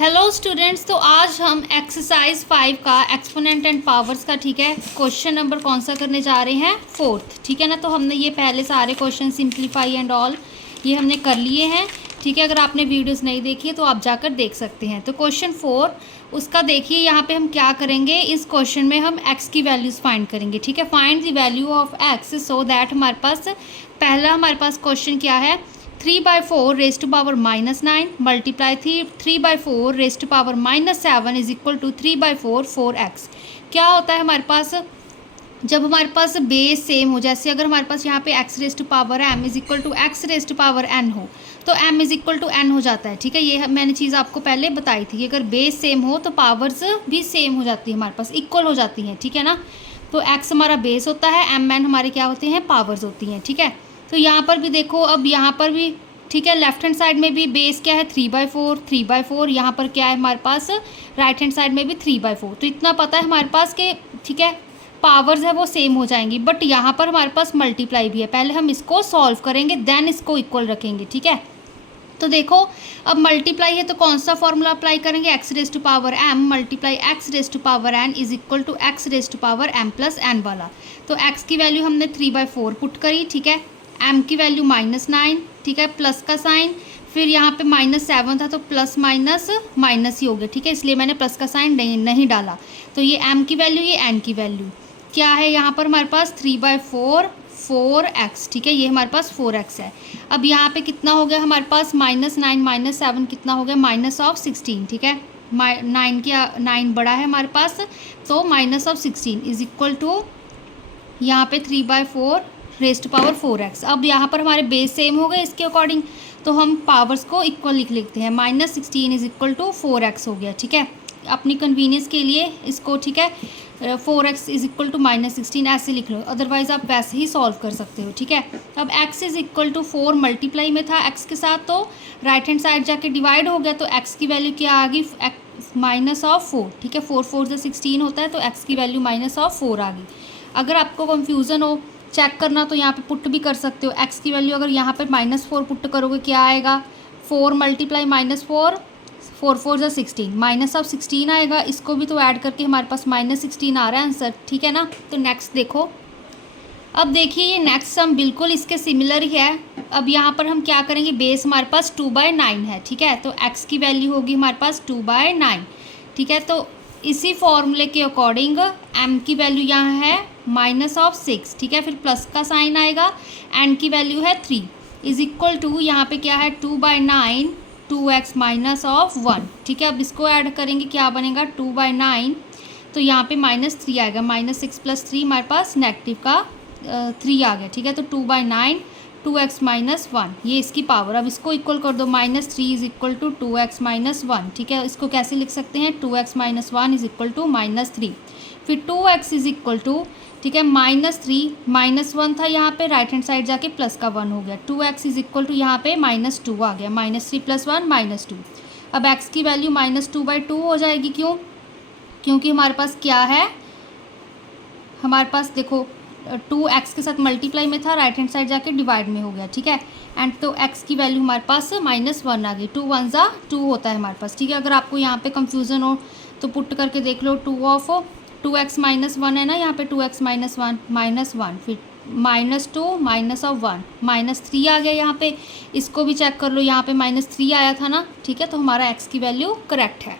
Hello students, तो आज हम एक्सरसाइज 5 का एक्सपोनेंट एंड पावर्स का ठीक है क्वेश्चन नंबर कौन सा करने जा रहे हैं, 4th। ठीक है ना। तो हमने ये पहले सारे क्वेश्चन सिंप्लीफाई एंड ऑल ये हमने कर लिए हैं। ठीक है, अगर आपने वीडियोस नहीं देखी है तो आप जाकर देख सकते हैं। तो क्वेश्चन 4 उसका देखिए, यहाँ पे हम क्या करेंगे, इस क्वेश्चन में हम एक्स की वैल्यूज़ फाइंड करेंगे। ठीक है, find the value of x so that हमारे पास पहला क्वेश्चन क्या है, 3/4 raise to power -9 multiply 3/4 raise to power -7 is equal to 3/4 4x। क्या होता है हमारे पास, जब हमारे पास बेस सेम हो, जैसे अगर हमारे पास यहाँ पे x raise to power m is equal to x raise to power n हो तो m is equal to n हो जाता है। ठीक है, ये मैंने चीज़ आपको पहले बताई थी कि अगर बेस सेम हो तो पावर्स भी सेम हो जाती है, हमारे पास इक्वल हो जाती हैं। ठीक है ना। तो x हमारा बेस होता है, m n हमारे क्या होते हैं, पावर्स होती हैं। ठीक है, तो यहाँ पर भी देखो, अब यहाँ पर भी ठीक है, लेफ्ट हैंड साइड में भी बेस क्या है 3/4, यहाँ पर क्या है हमारे पास राइट हैंड साइड में भी 3/4। तो इतना पता है हमारे पास के ठीक है पावर्स है वो सेम हो जाएंगी, बट यहाँ पर हमारे पास मल्टीप्लाई भी है। पहले हम इसको सॉल्व करेंगे देन इसको इक्वल रखेंगे। ठीक है, तो देखो अब मल्टीप्लाई है तो कौन सा फॉर्मूला अप्लाई करेंगे, x raise to power m multiply x raise to power n is equal to x raise to power m plus n वाला। तो x की वैल्यू हमने 3/4 पुट करी। ठीक है, m की वैल्यू -9, ठीक है, प्लस का साइन, फिर यहाँ पे -7 था तो प्लस माइनस ही हो गया। ठीक है, इसलिए मैंने प्लस का साइन नहीं डाला। तो ये m की वैल्यू, ये n की वैल्यू क्या है, यहाँ पर हमारे पास 3/4 4x। ठीक है, ये हमारे पास 4x है। अब यहाँ पे कितना हो गया हमारे पास, -9 -7 कितना हो गया, -16। ठीक है, 9 बड़ा है हमारे पास, तो -16 इज इक्वल टू यहाँ पे 3/4 रेज़ टू पावर 4x। अब यहाँ पर हमारे बेस सेम हो गए, इसके अकॉर्डिंग तो हम पावर्स को इक्वल लिख लेते हैं। -16 इज इक्वल टू 4x हो गया। ठीक है, अपनी कन्वीनियंस के लिए इसको ठीक है 4x इज इक्वल टू -16 ऐसे लिख लो, अदरवाइज़ आप वैसे ही सॉल्व कर सकते हो। ठीक है, अब x is equal to 4 multiply में था x के साथ, तो राइट हैंड साइड जाके डिवाइड हो गया, तो x की वैल्यू क्या आ गई, -4। ठीक है, 4 4 से 16 होता है, तो x की वैल्यू -4 आ गई। अगर आपको कन्फ्यूज़न हो चेक करना तो यहाँ पे पुट भी कर सकते हो। x की वैल्यू अगर यहाँ पे -4 पुट करोगे क्या आएगा, 4 मल्टीप्लाई -4 4 4 से 16 -16 आएगा। इसको भी तो ऐड करके हमारे पास -16 आ रहा है आंसर। ठीक है ना। तो नेक्स्ट देखो, अब देखिए ये नेक्स्ट सम बिल्कुल इसके सिमिलर ही है। अब यहाँ पर हम क्या करेंगे, बेस हमारे पास 2/9 है। ठीक है, तो x की वैल्यू होगी हमारे पास 2/9। ठीक है, तो इसी फॉर्मूले के अकॉर्डिंग m की वैल्यू यहाँ है -6। ठीक है, फिर प्लस का साइन आएगा, n की वैल्यू है 3 इज इक्वल टू यहाँ पे क्या है 2/9 2x -1। ठीक है, अब इसको ऐड करेंगे क्या बनेगा 2/9, तो यहाँ पे -3 आएगा, -6 + 3 हमारे पास नेगेटिव का 3 आ गया। ठीक है, तो 2/9 2x -1 ये इसकी पावर। अब इसको इक्वल कर दो, -3 इज इक्वल टू 2x -1। ठीक है, इसको कैसे लिख सकते हैं, 2x -1 इज इक्वल टू -3, फिर 2x इज इक्वल टू ठीक है -3 -1 था, यहाँ पे राइट हैंड साइड जाके प्लस का 1 हो गया, 2x इज इक्वल टू यहाँ पे -2 आ गया, -3 + 1 -2। अब x की वैल्यू -2/2 हो जाएगी। क्यों, क्योंकि हमारे पास क्या है, हमारे पास देखो 2x के साथ मल्टीप्लाई में था, राइट हैंड साइड जाके डिवाइड में हो गया। ठीक है, एंड तो x की वैल्यू हमारे पास -1 आ गई, 2 1 ज़ा 2 होता है हमारे पास। ठीक है, अगर आपको यहाँ पे कंफ्यूजन हो तो पुट करके देख लो, 2x -1 है ना, यहाँ पे 2x -1 -1, फिर -2 -1 -3 आ गया यहाँ पे। इसको भी चेक कर लो, यहाँ पे -3 आया था ना। ठीक है, तो हमारा x की वैल्यू करेक्ट है।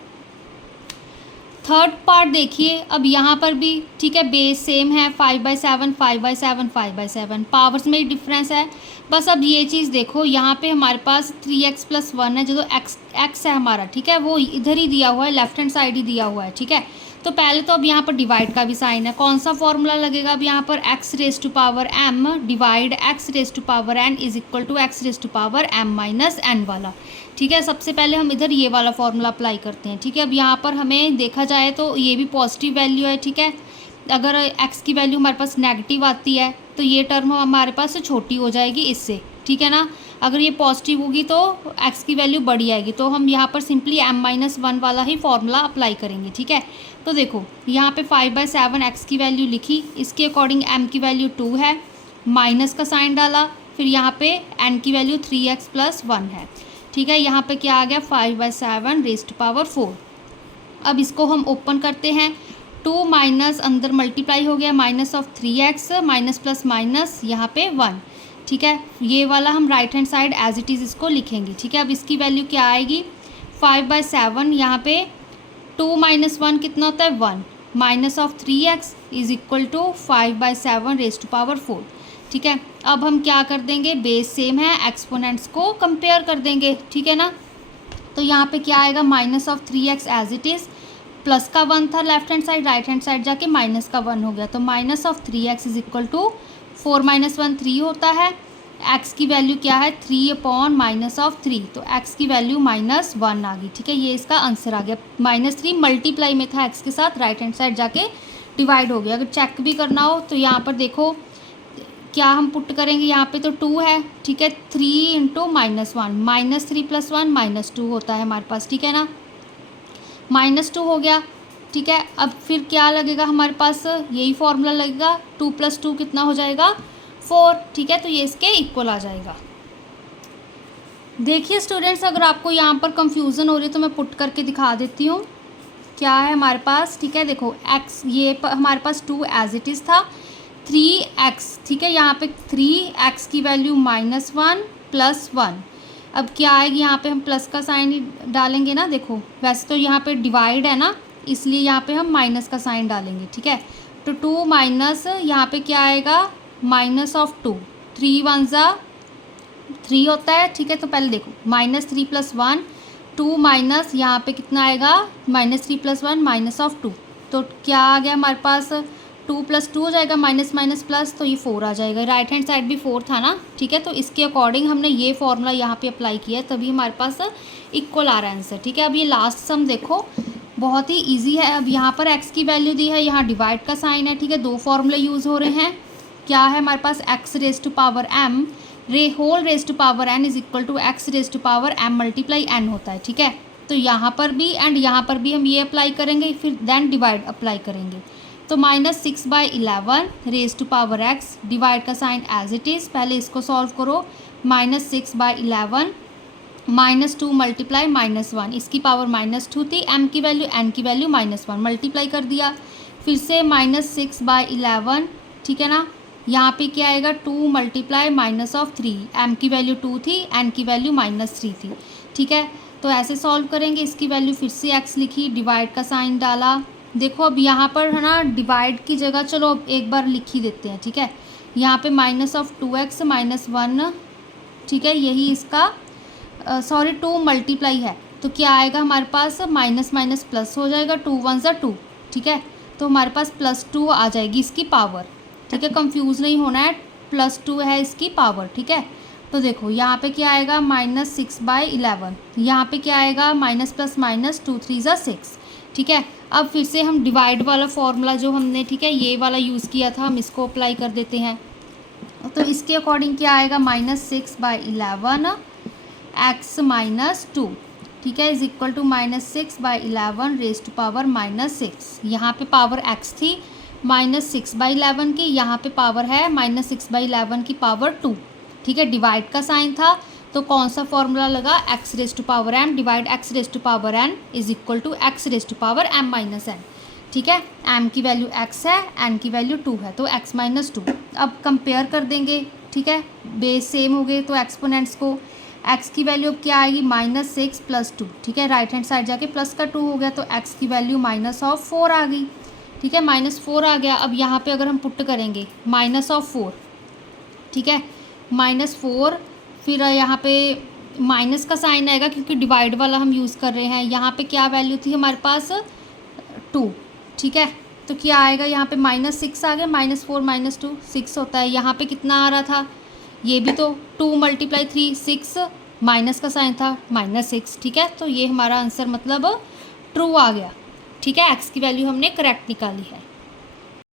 थर्ड पार्ट देखिए, अब यहाँ पर भी ठीक है बेस सेम है, 5/7 5/7 5/7, पावर्स में ही डिफरेंस है। बस अब ये चीज़ देखो, यहाँ पे हमारे पास 3x + 1 है, जो x है हमारा, ठीक है, वो इधर ही दिया हुआ है, लेफ्ट हैंड साइड ही दिया हुआ है। ठीक है, तो पहले तो अब यहाँ पर डिवाइड का भी साइन है, कौन सा फॉर्मूला लगेगा, अब यहाँ पर x raise to power m divide x raise to power n is equal to x raise to power m -n वाला। ठीक है, सबसे पहले हम इधर ये वाला फॉर्मूला अप्लाई करते हैं। ठीक है, अब यहाँ पर हमें देखा जाए तो ये भी पॉजिटिव वैल्यू है। ठीक है, अगर x की वैल्यू हमारे पास नेगेटिव आती है तो ये टर्म हमारे पास छोटी हो जाएगी इससे। ठीक है ना, अगर ये पॉजिटिव होगी तो x की वैल्यू बड़ी आएगी, तो हम यहाँ पर सिंपली m -1 वाला ही फॉर्मूला अप्लाई करेंगे। ठीक है, तो देखो यहाँ पे 5/7 x की वैल्यू लिखी, इसके अकॉर्डिंग m की वैल्यू 2 है, माइनस का साइन डाला, फिर यहाँ पे n की वैल्यू 3x + 1 है। ठीक है। यहाँ पे क्या आ गया 5/7 रेज़ टू पावर 4। अब इसको हम ओपन करते हैं, 2 माइनस अंदर मल्टीप्लाई हो गया minus of 3x minus plus minus यहाँ पे 1, ठीक है। ये वाला हम right hand side as it is इसको लिखेंगे, ठीक है। अब इसकी वैल्यू क्या आएगी 5/7, यहाँ पे 2 माइनस 1 कितना होता है 1, minus of 3x is equal to 5/7 raise to power 4, ठीक है। अब हम क्या कर देंगे, बेस सेम है, एक्सपोनेंट्स को कंपेयर कर देंगे, ठीक है ना। तो यहाँ पे क्या आएगा minus of 3x as it is, plus का 1 था left hand side, right hand side जाके माइनस का 1 हो गया, तो minus of 3x is equal to 4 minus 1 3 होता है। x की वैल्यू क्या है 3 माइनस ऑफ 3, तो x की वैल्यू -1 आ गई, ठीक है। ये इसका आंसर आ गया। -3 मल्टीप्लाई में था x के साथ, राइट हैंड साइड जाके डिवाइड हो गया। अगर चेक भी करना हो तो यहाँ पर देखो क्या हम पुट करेंगे, यहाँ पे तो 2 है, ठीक है। 3 इंटू -1, -3 + 1 -2 होता है हमारे पास, ठीक है ना। -2 हो गया, ठीक है। अब फिर क्या लगेगा हमारे पास, यही फॉर्मूला लगेगा, 2 + 2 कितना हो जाएगा 4, ठीक है। तो ये इसके इक्वल आ जाएगा। देखिए स्टूडेंट्स, अगर आपको यहाँ पर कंफ्यूजन हो रही है तो मैं पुट करके दिखा देती हूँ क्या है हमारे पास, ठीक है। देखो x ये हमारे पास 2 एज इट इज़ था, 3x, ठीक है। यहाँ पे 3x की वैल्यू -1 + 1, अब क्या आएगी, यहाँ पे हम प्लस का साइन ही डालेंगे ना। देखो वैसे तो यहाँ पे डिवाइड है ना, इसलिए यहाँ पे हम माइनस का साइन डालेंगे, ठीक है। तो 2 माइनस यहाँ पे क्या आएगा माइनस ऑफ 2, 3 1 ज़ा 3 होता है, ठीक है। तो पहले देखो -3 + 1, 2 माइनस यहाँ पे कितना आएगा -3 + 1 माइनस ऑफ 2, तो क्या आ गया हमारे पास 2 + 2 हो जाएगा, माइनस माइनस प्लस, तो ये 4 आ जाएगा। राइट हैंड साइड भी 4 था ना, ठीक है। तो इसके अकॉर्डिंग हमने ये फॉर्मूला यहाँ पे अप्लाई किया है, तभी हमारे पास इक्वल आ रहा है आंसर, ठीक है। अब ये लास्ट सम देखो बहुत ही इजी है। अब यहाँ पर x की वैल्यू दी है, यहाँ डिवाइड का साइन है, ठीक है। 2 फॉर्मूले यूज़ हो रहे हैं। क्या है हमारे पास x raise to power m whole raise to power n is equal to x raise to power m multiply n होता है, ठीक है। तो यहाँ पर भी एंड यहाँ पर भी हम ये अप्लाई करेंगे, फिर देन डिवाइड अप्लाई करेंगे। तो -6/11 raise to power x, divide का साइन एज इट इज़, पहले इसको सॉल्व करो, -6/11 -2 मल्टीप्लाई -1, इसकी पावर -2 थी, m की वैल्यू n की वैल्यू -1 मल्टीप्लाई कर दिया, फिर से -6/11, ठीक है ना। यहाँ पे क्या आएगा 2 मल्टीप्लाई -3, m की वैल्यू 2 थी, n की वैल्यू -3 थी, ठीक है। तो ऐसे सॉल्व करेंगे, इसकी वैल्यू फिर से x लिखी, डिवाइड का साइन डाला। देखो अब यहाँ पर है ना डिवाइड की जगह चलो अब एक बार लिख ही देते हैं, ठीक है। यहाँ पे -2x -1, ठीक है, यही इसका सॉरी 2 मल्टीप्लाई है, तो क्या आएगा हमारे पास माइनस माइनस प्लस हो जाएगा, 2 1 ज़ा 2, ठीक है। तो हमारे पास +2 आ जाएगी इसकी पावर, ठीक है। कंफ्यूज नहीं होना है, +2 है इसकी पावर, ठीक है। तो देखो यहाँ पे क्या आएगा -6/11, यहाँ पे क्या आएगा माइनस प्लस माइनस 2 3 ज़ा 6, ठीक है। अब फिर से हम डिवाइड वाला फॉर्मूला जो हमने, ठीक है, ये वाला यूज़ किया था, हम इसको अप्लाई कर देते हैं। तो इसके अकॉर्डिंग क्या आएगा -6/11 x -2, ठीक है, is equal to -6/11 raise to power -6। यहाँ पे पावर x थी -6/11 की, यहाँ पे पावर है -6/11 की पावर 2, ठीक है। डिवाइड का साइन था, तो कौन सा फॉर्मूला लगा, x raise to power m divide x raise to power n is equal to x raise to power m -n, ठीक है। m की वैल्यू x है, n की वैल्यू 2 है, तो x -2। अब कंपेयर कर देंगे, ठीक है, बेस सेम हो गए तो एक्सपोनेंट्स को, x की वैल्यू अब क्या आएगी -6 + 2, ठीक है। राइट हैंड साइड जाके प्लस का 2 हो गया, तो x की वैल्यू -4 आ गई, ठीक है, -4 आ गया। अब यहाँ पे अगर हम पुट करेंगे -4, ठीक है, -4, फिर यहाँ पे माइनस का साइन आएगा क्योंकि डिवाइड वाला हम यूज़ कर रहे हैं। यहाँ पे क्या वैल्यू थी हमारे पास 2, ठीक है। तो क्या आएगा यहाँ पे -6 आ गया, -4 -2 6 होता है। यहाँ पे कितना आ रहा था, ये भी तो 2 × 3 6, माइनस का साइन था -6, ठीक है। तो ये हमारा आंसर मतलब ट्रू आ गया, ठीक है। x की वैल्यू हमने करेक्ट निकाली है।